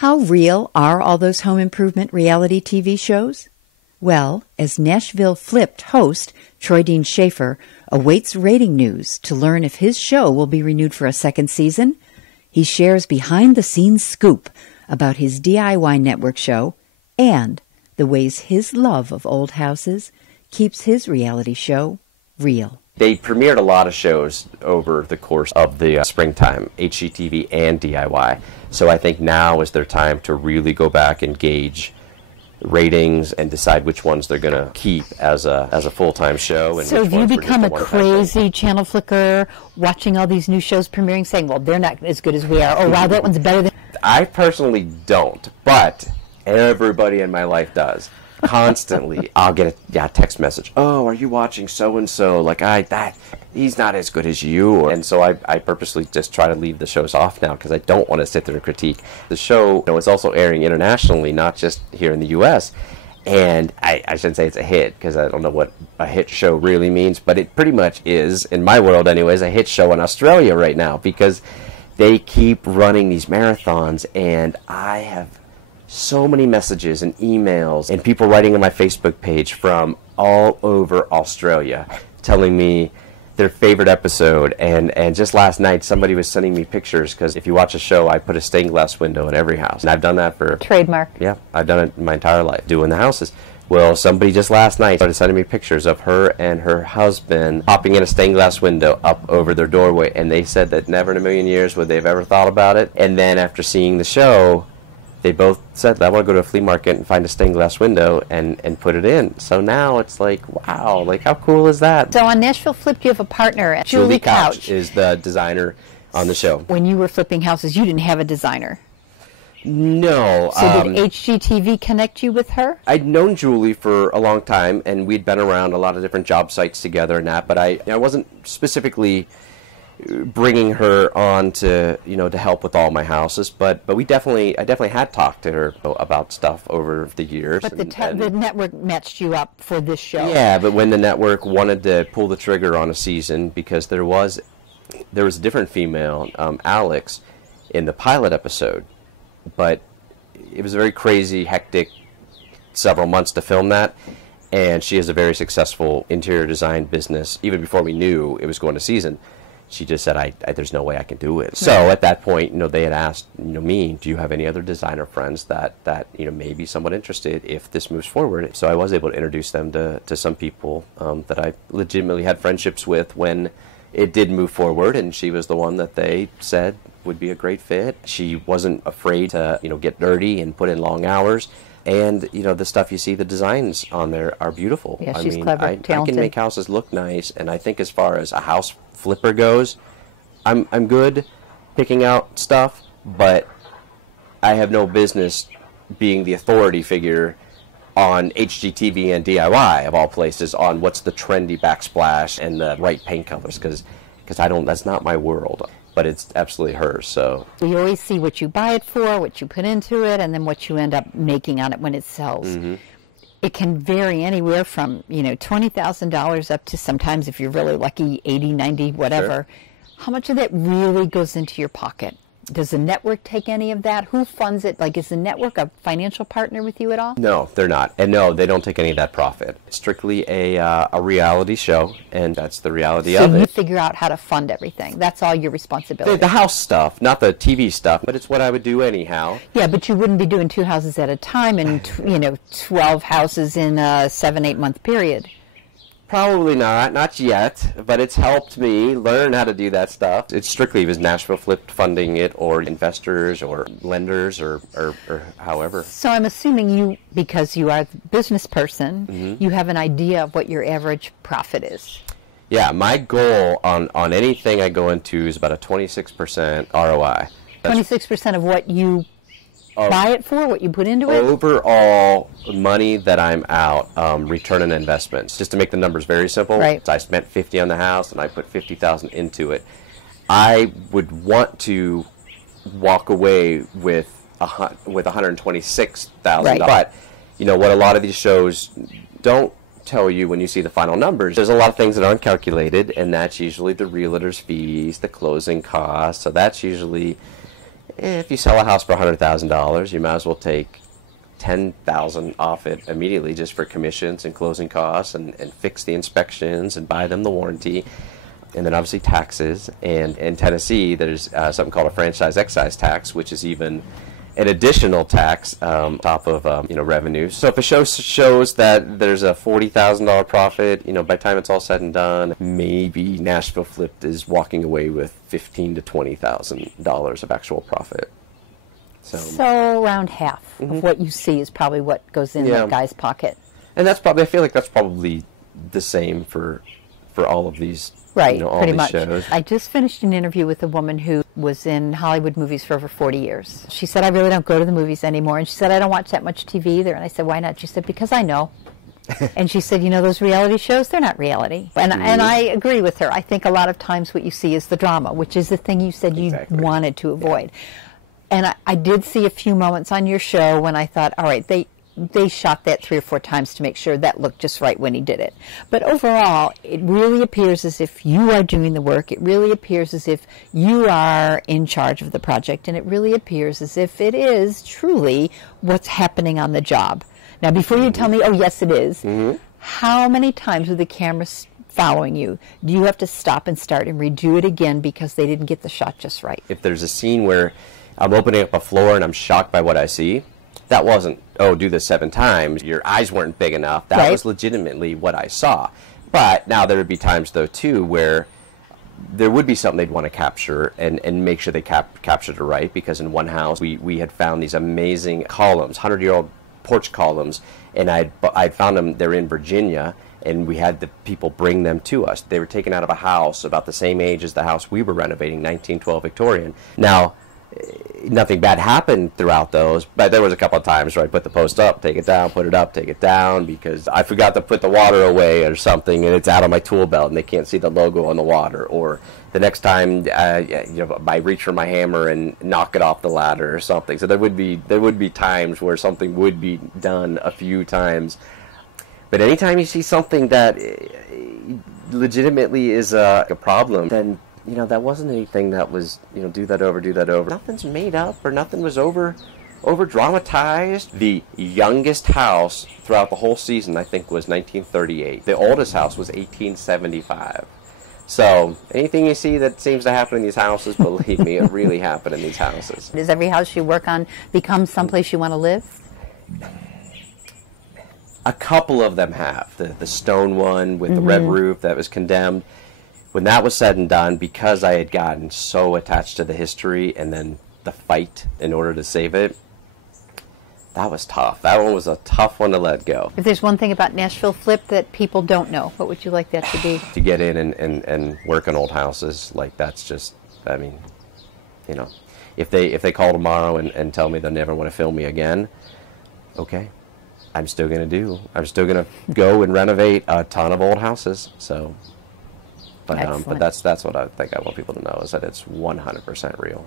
How real are all those home improvement reality TV shows? Well, as Nashville Flipped host Troy Dean Schaefer awaits rating news to learn if his show will be renewed for a second season, he shares behind-the-scenes scoop about his DIY network show and the ways his love of old houses keeps his reality show real. They premiered a lot of shows over the course of the springtime, HGTV and DIY. So I think now is their time to really go back and gauge ratings and decide which ones they're going to keep as a full-time show. And so have you become a crazy channel flicker watching all these new shows premiering saying, well, they're not as good as we are, or wow, that one's better than... I personally don't, but everybody in my life does. Constantly, I'll get a text message. Oh, are you watching so-and-so? Like, he's not as good as you. And so I purposely just try to leave the shows off now because I don't want to sit there and critique. The show is also airing internationally, not just here in the U.S. And I shouldn't say it's a hit because I don't know what a hit show really means, but it pretty much is, in my world anyways, a hit show in Australia right now because they keep running these marathons, and I have so many messages and emails and people writing on my Facebook page from all over Australia telling me their favorite episode. And just last night somebody was sending me pictures because if you watch a show, I put a stained glass window in every house. And I've done that for... Trademark. Yeah, I've done it my entire life, doing the houses. Well, somebody just last night started sending me pictures of her and her husband popping in a stained glass window up over their doorway. And they said that never in a million years would they've ever thought about it. And then after seeing the show, they both said, I want to go to a flea market and find a stained glass window and put it in. So now it's like, wow, like how cool is that? So on Nashville Flipped, you have a partner, Julie Couch is the designer on the show. When you were flipping houses, you didn't have a designer. No. So did HGTV connect you with her? I'd known Julie for a long time, and we'd been around a lot of different job sites together and that, but I wasn't specifically bringing her on to to help with all my houses, but I definitely had talked to her about stuff over the years. But the network matched you up for this show. Yeah, but when the network wanted to pull the trigger on a season, because there was a different female, Alex, in the pilot episode, but it was a very crazy, hectic several months to film that. And she has a very successful interior design business. Even before we knew it was going to season, she just said, there's no way I can do it. So at that point, they had asked, me, do you have any other designer friends that may be somewhat interested if this moves forward? So I was able to introduce them to some people that I legitimately had friendships with when it did move forward, and she was the one that they said would be a great fit. She wasn't afraid to, get dirty and put in long hours. And, the stuff you see, the designs on there are beautiful. Yeah, she's clever, talented. I can make houses look nice, and I think as far as a house flipper goes, I'm good picking out stuff, but I have no business being the authority figure on HGTV and DIY, of all places, on what's the trendy backsplash and the right paint colors, because that's not my world. But it's absolutely hers. So you always see what you buy it for, what you put into it, and then what you end up making on it when it sells. Mm-hmm. It can vary anywhere from $20,000 up to sometimes, if you're really lucky, 80, 90, whatever. Sure. How much of that really goes into your pocket? Does the network take any of that? Who funds it? Like, is the network a financial partner with you at all? No, they're not. And no, they don't take any of that profit. It's strictly a reality show, and that's the reality of it. So you figure out how to fund everything. That's all your responsibility. The house stuff, not the TV stuff, but it's what I would do anyhow. Yeah, but you wouldn't be doing 2 houses at a time and 12 houses in a 7-8 month period. Probably not yet, but it's helped me learn how to do that stuff. It strictly was Nashville Flipped funding it, or investors, or lenders, or however. So I'm assuming you, because you are a business person, mm-hmm. you have an idea of what your average profit is. Yeah, my goal on anything I go into is about a 26% ROI. 26% of what you buy it for, what you put into it? Overall money that I'm out, return on investments. Just to make the numbers very simple, right. So I spent $50 on the house and I put $50,000 into it. I would want to walk away with $126,000. Right. But what a lot of these shows don't tell you when you see the final numbers, there's a lot of things that aren't calculated, and that's usually the realtor's fees, the closing costs. So that's usually if you sell a house for $100,000, you might as well take $10,000 off it immediately just for commissions and closing costs and fix the inspections and buy them the warranty. And then obviously taxes. And in Tennessee, there's something called a franchise excise tax, which is even an additional tax top of revenue. So if a show shows that there's a $40,000 profit, by the time it's all said and done, maybe Nashville Flipped is walking away with $15,000 to $20,000 of actual profit. So around half of what you see is probably what goes in that guy's pocket. And I feel like that's probably the same for all of these. Right, all pretty these much. shows. I just finished an interview with a woman who was in Hollywood movies for over 40 years. She said, I really don't go to the movies anymore. And she said, I don't watch that much TV either. And I said, why not? She said, because I know. And she said, those reality shows, they're not reality. And I agree with her. I think a lot of times what you see is the drama, which is the thing you said you wanted to avoid. And I did see a few moments on your show when I thought, all right, they shot that 3 or 4 times to make sure that looked just right when he did it. But overall, it really appears as if you are doing the work. It really appears as if you are in charge of the project. And it really appears as if it is truly what's happening on the job. Now, before you tell me, oh, yes, it is, how many times with the cameras following you do you have to stop and start and redo it again because they didn't get the shot just right? If there's a scene where I'm opening up a floor and I'm shocked by what I see, that wasn't, do this 7 times, your eyes weren't big enough. That was legitimately what I saw. But now there would be times, though, too, where there would be something they'd want to capture and make sure they captured it right, because in one house we had found these amazing columns, 100-year-old porch columns, and I'd found them, they're in Virginia, and we had the people bring them to us. They were taken out of a house about the same age as the house we were renovating, 1912 Victorian. Now, nothing bad happened throughout those, but there was a couple of times where I put the post up, take it down, put it up, take it down, because I forgot to put the water away or something, and it's out of my tool belt, and they can't see the logo on the water. Or the next time, I reach for my hammer and knock it off the ladder or something. So there would be times where something would be done a few times. But anytime you see something that legitimately is a problem, then that wasn't anything that was, do that over. Nothing's made up or nothing was over dramatized. The youngest house throughout the whole season, I think, was 1938. The oldest house was 1875. So anything you see that seems to happen in these houses, believe me, it really happened in these houses. Does every house you work on become someplace you want to live? A couple of them have. The stone one with the red roof that was condemned. When that was said and done, because I had gotten so attached to the history and then the fight in order to save it, that was tough. That one was a tough one to let go. If there's one thing about Nashville Flip that people don't know, what would you like that to be? To get in and work on old houses, that's just, if they call tomorrow and tell me they'll never want to film me again, okay, I'm still going to go and renovate a ton of old houses, so... But that's what I think I want people to know, is that it's 100% real.